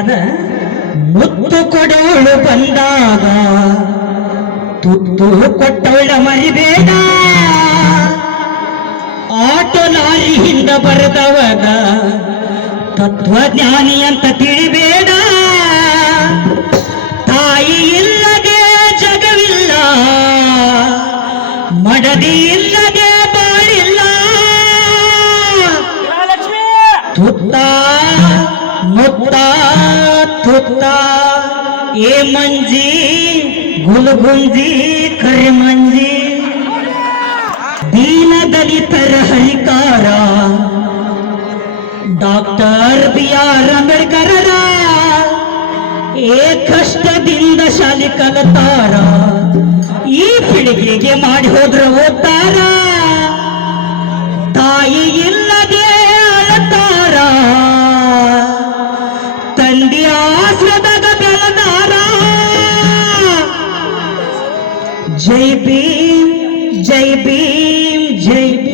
ಅದ ಮುತ್ತು ಕೊಡೋಳು ಬಂದಾಗ ತುತ್ತು ಕೊಟ್ಟವಳ ಮರಿಬೇಡ. ಆಟೋ ಲಾರಿ ಹಿಂದ ಬರೆದವನ ತತ್ವಜ್ಞಾನಿ ಅಂತ ತಿಳಿಬೇಡ. ತಾಯಿ ಇಲ್ಲದೆ ಜಗವಿಲ್ಲ, ಮಡದಿ ಇಲ್ಲದೆ ಬಾಳಿಲ್ಲ. ತುತ್ತ ಮುತ್ತ ತುತ್ತ ಏ ಮಂಜಿ ಗುಲ್ಗುಂಜಿ ಕರೆ ಮಂಜಿ. ದೀನ ದಲಿತರ ಹರಿಕಾರ ಡಾಕ್ಟರ್ ಬಿ.ಆರ್. ಅಂಬೇಡ್ಕರರ ಏ ಕಷ್ಟದಿಂದ ಶಾಲೆ ಕಲತಾರ. ಈ ಪೀಳಿಗೆಗೆ ಮಾಡಿ ಹೋದ್ರ ಓದ್ತಾರ. ತಾಯಿ ಇಲ್ಲದೆ ಅಳತಾರ, ತಂದೆ ಆಶ್ರದಾಗ ಬೆಳೆದಾರ. ಜೈ ಭೀಮ್ ಜೈ ಭೀಮ್ ಜೈ ಭೀಮ್.